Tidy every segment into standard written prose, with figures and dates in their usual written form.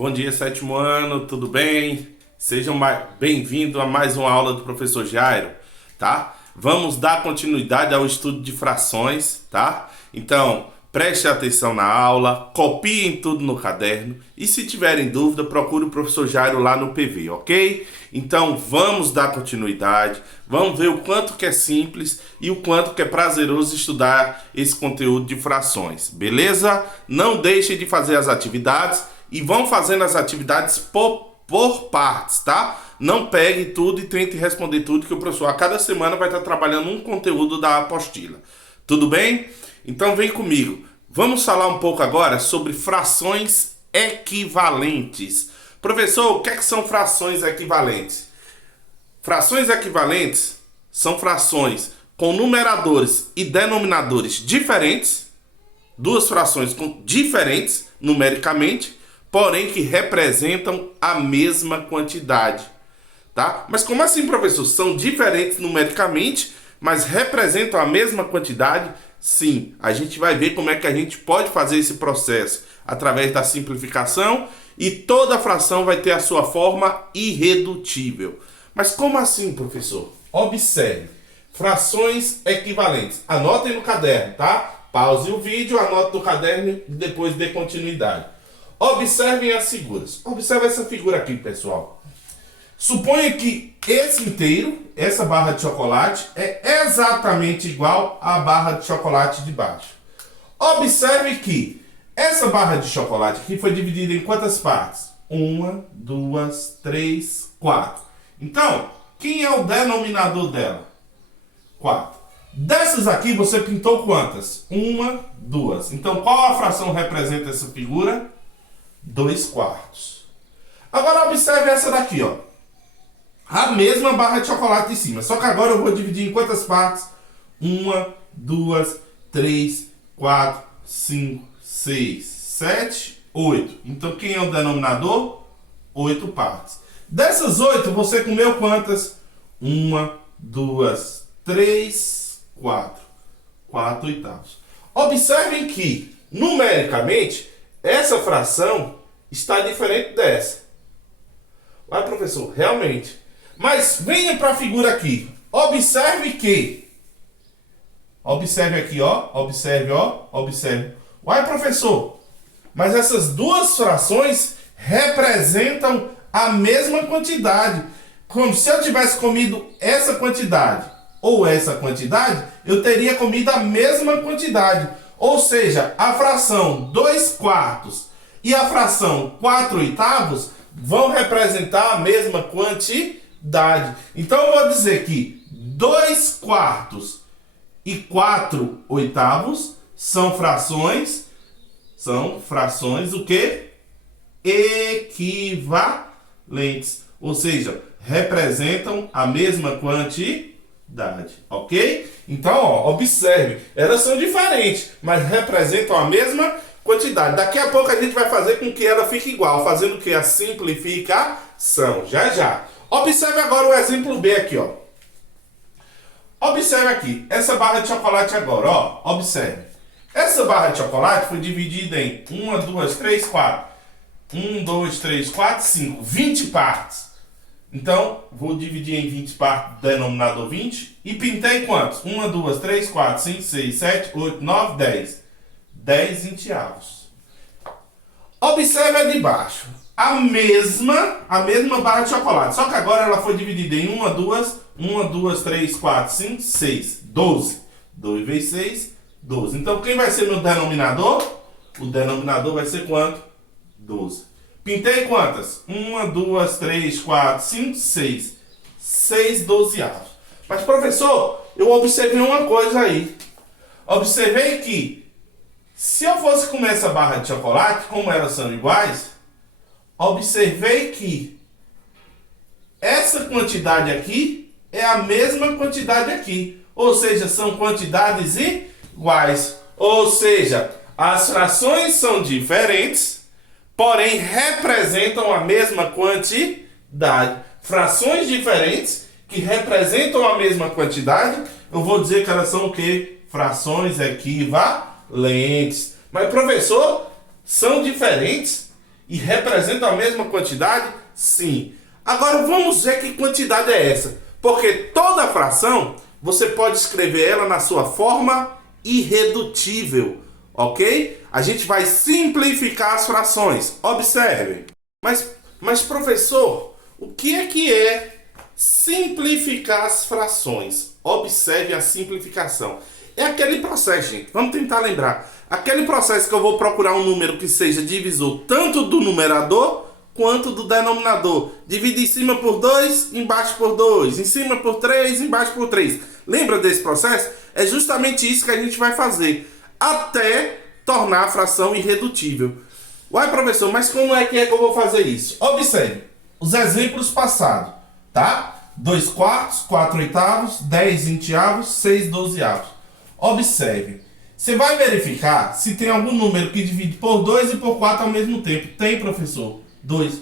Bom dia, sétimo ano, tudo bem? Sejam bem-vindos a mais uma aula do professor Jairo, tá? Vamos dar continuidade ao estudo de frações, tá? Então, preste atenção na aula, copiem tudo no caderno e se tiverem dúvida, procure o professor Jairo lá no PV, ok? Então, vamos dar continuidade, vamos ver o quanto que é simples e o quanto que é prazeroso estudar esse conteúdo de frações, beleza? Não deixem de fazer as atividades e vão fazendo as atividades por partes, tá? Não pegue tudo e tente responder tudo, que o professor a cada semana vai estar trabalhando um conteúdo da apostila. Tudo bem? Então vem comigo. Vamos falar um pouco agora sobre frações equivalentes. Professor, o que são frações equivalentes? Frações equivalentes são frações com numeradores e denominadores diferentes, duas frações diferentes numericamente, porém que representam a mesma quantidade, tá? Mas como assim, professor? São diferentes numericamente, mas representam a mesma quantidade? Sim, a gente vai ver como é que a gente pode fazer esse processo através da simplificação e toda fração vai ter a sua forma irredutível. Mas como assim, professor? Observe, frações equivalentes. Anotem no caderno, tá? Pause o vídeo, anote no caderno e depois dê continuidade. Observem as figuras. Observe essa figura aqui, pessoal. Suponha que esse inteiro, essa barra de chocolate, é exatamente igual à barra de chocolate de baixo. Observe que essa barra de chocolate aqui foi dividida em quantas partes? 1, 2, 3, 4. Então, quem é o denominador dela? 4. Dessas aqui, você pintou quantas? 1, 2. Então, qual a fração representa essa figura? 2/4. Agora observe essa daqui, ó. A mesma barra de chocolate em cima. Só que agora eu vou dividir em quantas partes? 1, 2, 3, 4, 5, 6, 7, 8. Então quem é o denominador? 8 partes. Dessas 8, você comeu quantas? 1, 2, 3, 4. 4 oitavos. Observem que, numericamente, essa fração está diferente dessa. Ué, professor, realmente. Mas venha para a figura aqui. Observe que. Observe aqui, ó. Observe, ó. Observe. Ué, professor, mas essas duas frações representam a mesma quantidade. Como se eu tivesse comido essa quantidade ou essa quantidade, eu teria comido a mesma quantidade. Ou seja, a fração 2/4 e a fração 4 oitavos vão representar a mesma quantidade. Então eu vou dizer que 2/4 e 4 oitavos são frações o quê? Equivalentes. Ou seja, representam a mesma quantidade. Ok? Então, ó, observe, elas são diferentes, mas representam a mesma quantidade. Daqui a pouco a gente vai fazer com que ela fique igual, fazendo o que? A simplificação. Já. Observe agora o exemplo B aqui, ó. Observe aqui, essa barra de chocolate agora, ó. Observe. Essa barra de chocolate foi dividida em 1, 2, 3, 4. 1, 2, 3, 4, 5. 20 partes. Então, vou dividir em 20 partes, denominador 20. E pintei quantos? 1, 2, 3, 4, 5, 6, 7, 8, 9, 10. 10 vinteavos. Observe a de baixo. A mesma barra de chocolate. Só que agora ela foi dividida em 1, 2, 3, 4, 5, 6. 12. 2 vezes 6, 12. Então, quem vai ser meu denominador? O denominador vai ser quanto? 12. Pintei quantas? 1, 2, 3, 4, 5, 6. 6 dozeavos. Mas, professor, eu observei uma coisa aí. Observei que, se eu fosse comer essa barra de chocolate, como elas são iguais, observei que essa quantidade aqui é a mesma quantidade aqui. Ou seja, são quantidades iguais. Ou seja, as frações são diferentes, porém representam a mesma quantidade. Frações diferentes que representam a mesma quantidade, eu vou dizer que elas são o quê? Frações equivalentes. Mas, professor, são diferentes e representam a mesma quantidade? Sim. Agora vamos ver que quantidade é essa. Porque toda fração, você pode escrever ela na sua forma irredutível, ok? A gente vai simplificar as frações. Observem. Mas professor, o que é simplificar as frações? Observe a simplificação. É aquele processo, gente. Vamos tentar lembrar. Aquele processo que eu vou procurar um número que seja divisor tanto do numerador quanto do denominador. Divide em cima por 2, embaixo por 2. Em cima por 3, embaixo por 3. Lembra desse processo? É justamente isso que a gente vai fazer. Até tornar a fração irredutível. Uai, professor, mas como é que eu vou fazer isso? Observe os exemplos passados, tá? 2 quartos, 4 oitavos, 10 vinteavos, 6 dozeavos. Observe. Você vai verificar se tem algum número que divide por 2 e por 4 ao mesmo tempo. Tem, professor? 2.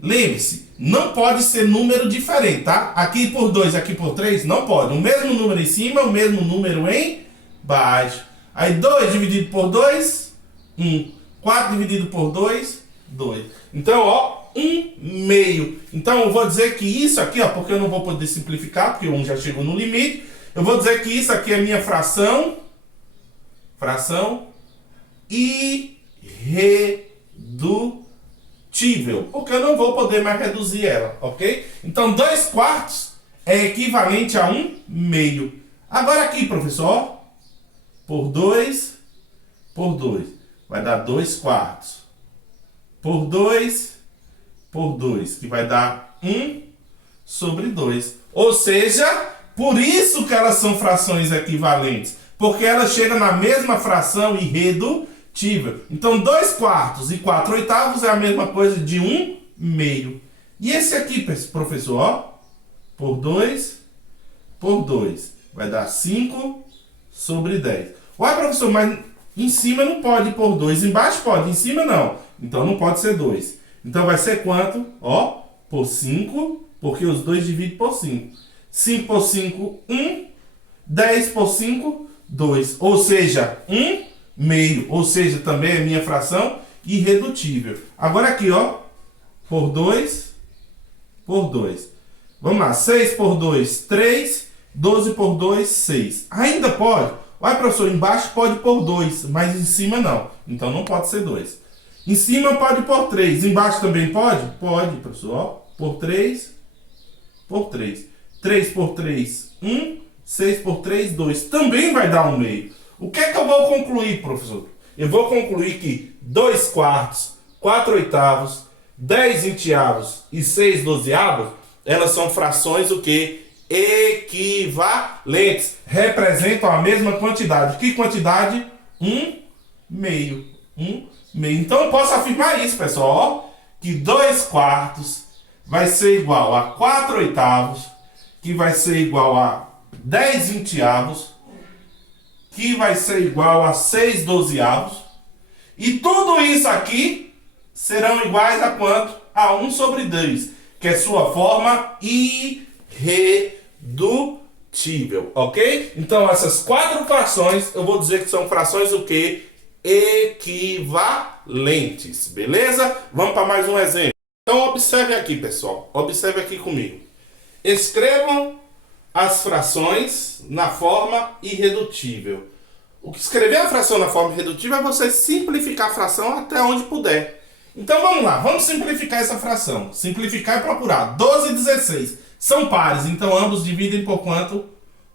Lembre-se, não pode ser número diferente, tá? Aqui por 2, aqui por 3, não pode. O mesmo número em cima, o mesmo número embaixo. Aí 2 dividido por 2, 1. 4 dividido por 2, 2. Então, ó, 1 meio. Então, eu vou dizer que isso aqui, ó, porque eu não vou poder simplificar, porque 1 já chegou no limite. Eu vou dizer que isso aqui é minha fração irredutível, porque eu não vou poder mais reduzir ela, ok? Então, 2 quartos é equivalente a 1 meio. Agora aqui, professor, ó, por 2, vai dar 2 quartos. Por 2, que vai dar 1 sobre 2. Ou seja, por isso que elas são frações equivalentes. Porque elas chegam na mesma fração irredutível. Então, 2 quartos e 4 oitavos é a mesma coisa de 1 meio. E esse aqui, professor, ó, por 2, vai dar 5 sobre 10. Uai, professor, mas em cima não pode por 2, embaixo pode, em cima não. Então, não pode ser 2. Então, vai ser quanto? Ó, por 5, porque os dois dividem por 5. 5 por 5, 1. 10 por 5, 2. Ou seja, 1 meio. Ou seja, também é minha fração irredutível. Agora aqui, ó. Por 2. Vamos lá. 6 por 2, 3. 12 por 2, 6. Ainda pode? Vai, professor, embaixo pode por 2, mas em cima não. Então não pode ser 2. Em cima pode por 3. Embaixo também pode? Pode, professor. Ó. Por 3. 3 por 3, 1. 6 por 3, 2. Também vai dar 1 meio. O que é que eu vou concluir, professor? Eu vou concluir que 2 quartos, 4 oitavos, 10 vinteavos e 6 dozeavos, elas são frações o quê? Equivalentes. Representam a mesma quantidade. Que quantidade? 1 meio. 1 meio. Então eu posso afirmar isso, pessoal. Ó, que 2 quartos vai ser igual a 4 oitavos, que vai ser igual a 10 vinteavos, que vai ser igual a 6 dozeavos. E tudo isso aqui serão iguais a quanto? A 1 sobre 2, que é sua forma irredutível, ok? Então, essas 4 frações, eu vou dizer que são frações o quê? Equivalentes, beleza? Vamos para mais um exemplo. Então, observe aqui, pessoal. Observe aqui comigo. Escrevam as frações na forma irredutível. O que escrever a fração na forma irredutível é você simplificar a fração até onde puder. Então vamos lá, vamos simplificar essa fração. Simplificar e procurar. 12 e 16 são pares, então ambos dividem por quanto?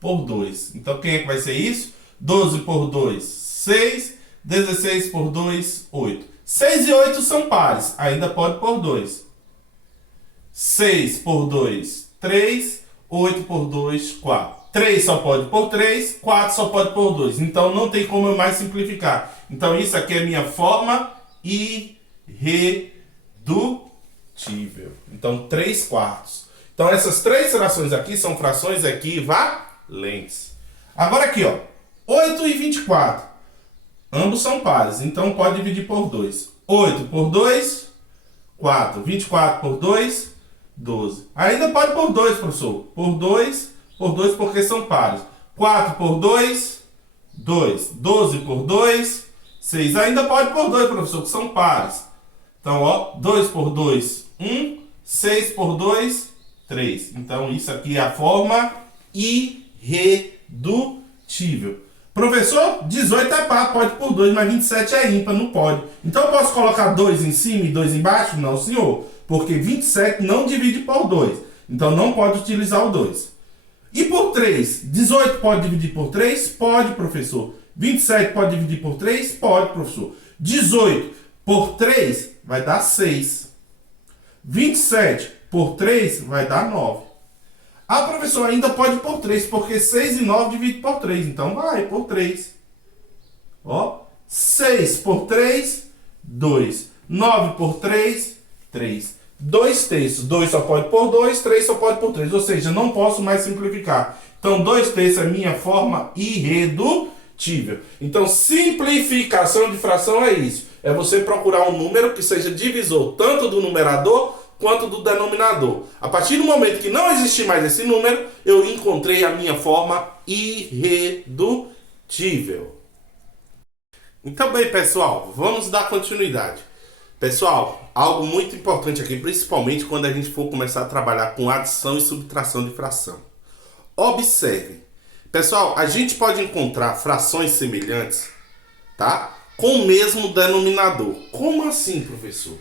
Por 2. Então quem é que vai ser isso? 12 por 2, 6. 16 por 2, 8. 6 e 8 são pares, ainda pode por 2. 6 por 2, 3. 8 por 2, 4. 3 só pode por 3, 4 só pode por 2. Então não tem como eu mais simplificar. Então isso aqui é minha forma irredutível. Então 3 quartos. Então essas 3 frações aqui são frações equivalentes. Agora aqui, ó. 8 e 24. Ambos são pares, então pode dividir por 2. 8 por 2, 4. 24 por 2, 12. Ainda pode por 2, professor. Por 2, porque são pares. 4 por 2, 2. 12 por 2, 6. Ainda pode por 2, professor, que são pares. Então, ó, 2 por 2, 1. 6 por 2, 3. Então, isso aqui é a forma irredutível. Professor, 18 é par, pode por 2, mas 27 é ímpar, não pode. Então, eu posso colocar 2 em cima e 2 embaixo? Não, senhor. Porque 27 não divide por 2. Então, não pode utilizar o 2. E por 3? 18 pode dividir por 3? Pode, professor. 27 pode dividir por 3? Pode, professor. 18 por 3 vai dar 6. 27 por 3 vai dar 9. Ah, professor, ainda pode por 3, porque 6 e 9 divide por 3. Então vai por 3. Ó, 6 por 3, 2. 9 por 3, 3. 2 terços. 2 só pode por 2, 3 só pode por 3. Ou seja, não posso mais simplificar. Então, 2 terços é minha forma irredutível. Então, simplificação de fração é isso. É você procurar um número que seja divisor tanto do numerador quanto do denominador. A partir do momento que não existir mais esse número, eu encontrei a minha forma irredutível. Então, bem, pessoal, vamos dar continuidade. Pessoal, algo muito importante aqui, principalmente quando a gente for começar a trabalhar com adição e subtração de fração. Observe. Pessoal, a gente pode encontrar frações semelhantes, tá? Com o mesmo denominador. Como assim, professor?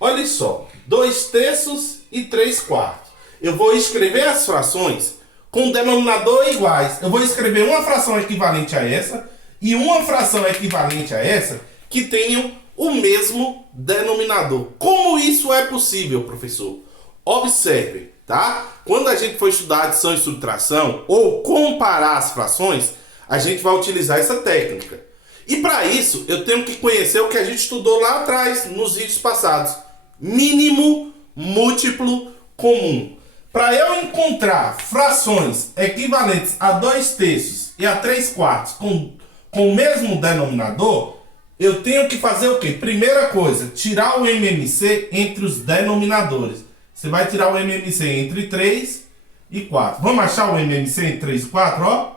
Olha só, 2 terços e 3 quartos. Eu vou escrever as frações com denominador iguais. Eu vou escrever uma fração equivalente a essa e uma fração equivalente a essa que tenham o mesmo denominador. Como isso é possível, professor? Observe, tá? Quando a gente for estudar adição e subtração ou comparar as frações, a gente vai utilizar essa técnica. E para isso, eu tenho que conhecer o que a gente estudou lá atrás, nos vídeos passados. Mínimo múltiplo comum. Para eu encontrar frações equivalentes a 2 terços e a 3 quartos com o mesmo denominador, eu tenho que fazer o quê? Primeira coisa, tirar o MMC entre os denominadores. Você vai tirar o MMC entre 3 e 4. Vamos achar o MMC entre 3 e 4? Ó,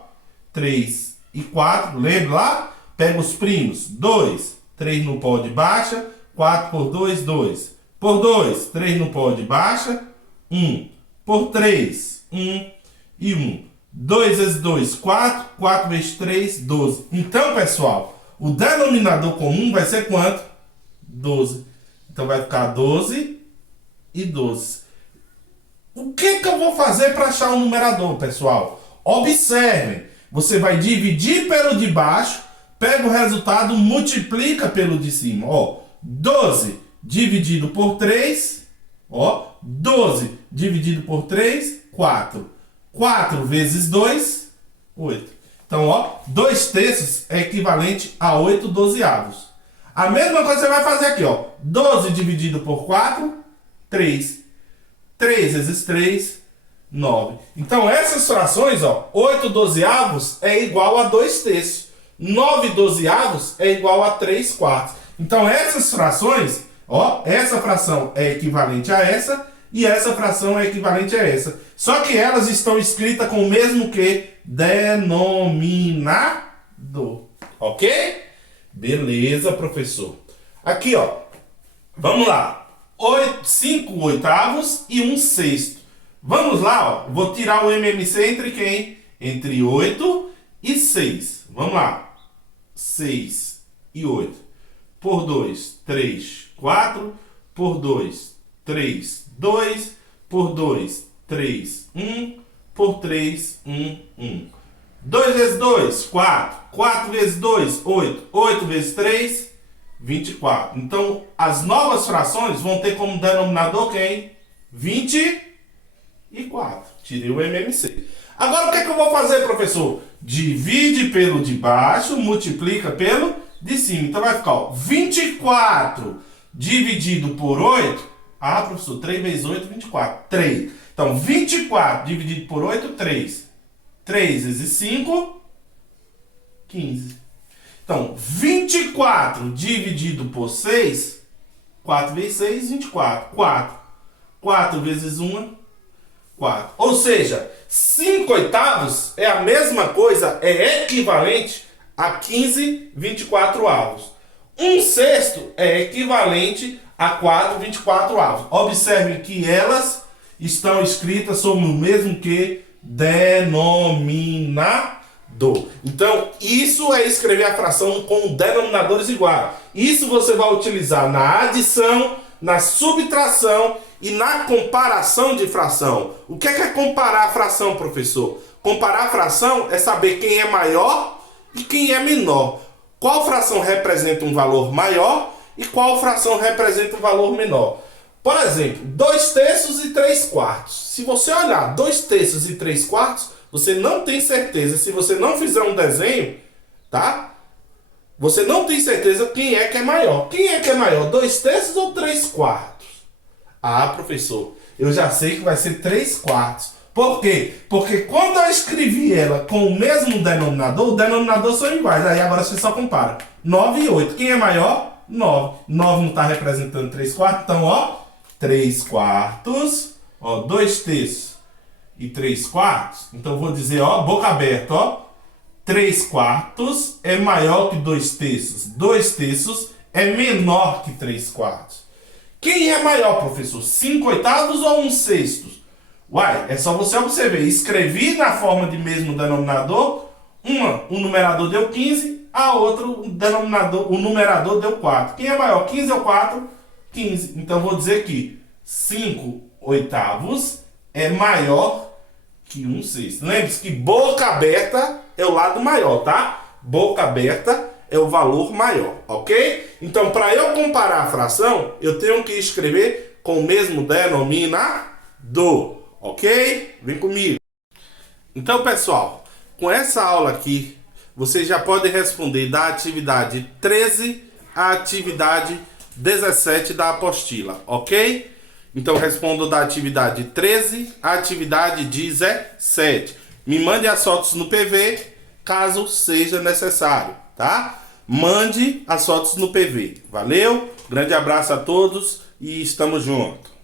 3 e 4, lembra lá? Pega os primos, 2, 3 no pó de baixa, 4 por 2, 2. Por 2, 3 no pó de baixa, 1. Por 3, 1 e 1. 2 vezes 2, 4. 4 vezes 3, 12. Então, pessoal, o denominador comum vai ser quanto? 12. Então, vai ficar 12 e 12. O que eu vou fazer para achar o numerador, pessoal? Observem. Você vai dividir pelo de baixo, pega o resultado, multiplica pelo de cima. Ó, 12 dividido por 3, ó, 12 dividido por 3, 4. 4 vezes 2, 8. Então, ó, 2 terços é equivalente a 8 dozeavos. A mesma coisa você vai fazer aqui, ó. 12 dividido por 4, 3. 3 vezes 3, 9. Então, essas frações, ó, 8 dozeavos é igual a 2 terços. 9 dozeavos é igual a 3 quartos. Então, essas frações, ó, essa fração é equivalente a essa e essa fração é equivalente a essa. Só que elas estão escritas com o mesmo que denominador. Ok? Beleza, professor. Aqui, ó. Vamos lá. 5 oitavos e 1 sexto. Vamos lá, ó. Vou tirar o MMC entre quem? Entre 8 e 6. Vamos lá. 6 e 8. Por 2, 3, 4. Por 2, 3, 2. Por 2, 3, 1. Por 3, 1, 1. 2 vezes 2, 4. 4 vezes 2, 8. 8 vezes 3, 24. Então, as novas frações vão ter como denominador quem? 24. Tirei o MMC. Agora, o que é que eu vou fazer, professor? Divide pelo de baixo, multiplica pelo de cima. Então, vai ficar, ó, 24 dividido por 8. Ah, professor, 3 vezes 8, 24. 3. Então, 24 dividido por 8, 3. 3 vezes 5, 15. Então, 24 dividido por 6, 4 vezes 6, 24. 4. 4 vezes 1, 4. Ou seja, 5 oitavos é a mesma coisa, é equivalente a 15 24 avos. 1 sexto é equivalente a 4/24. Observem que elas estão escritas sob o mesmo que denominador. Então, isso é escrever a fração com denominadores iguais. Isso você vai utilizar na adição, na subtração e na comparação de fração. O que é comparar a fração, professor? Comparar a fração é saber quem é maior e quem é menor. Qual fração representa um valor maior e qual fração representa um valor menor. Por exemplo, 2 terços e 3 quartos. Se você olhar 2 terços e 3 quartos, você não tem certeza, se você não fizer um desenho, tá? Você não tem certeza quem é que é maior. Quem é que é maior, 2 terços ou 3 quartos? Ah, professor, eu já sei que vai ser 3 quartos. Por quê? Porque quando eu escrevi ela com o mesmo denominador, o denominador são iguais. Aí agora você só compara. 9 e 8. Quem é maior? 9. 9 não está representando 3 quartos. Então, ó, 3 quartos, ó, 2 terços e 3 quartos. Então, eu vou dizer, ó, boca aberta, ó. 3 quartos é maior que 2 terços. 2 terços é menor que 3 quartos. Quem é maior, professor? 5 oitavos ou 1 sexto? Uai, é só você observar. Escrevi na forma de mesmo denominador. O numerador deu 15, a outra, o numerador deu 4. Quem é maior, 15 ou 4? 15. Então, vou dizer que 5 oitavos é maior que 1 sexto. Lembre-se que boca aberta é o lado maior, tá? Boca aberta é o valor maior, ok? Então, para eu comparar a fração, eu tenho que escrever com o mesmo denominador, ok? Vem comigo. Então, pessoal, com essa aula aqui, você já pode responder da atividade 13 à atividade 17 da apostila, ok? Então, respondo da atividade 13 à atividade 17. Me mande as fotos no PV, caso seja necessário, tá? Mande as fotos no PV. Valeu? Grande abraço a todos e estamos juntos.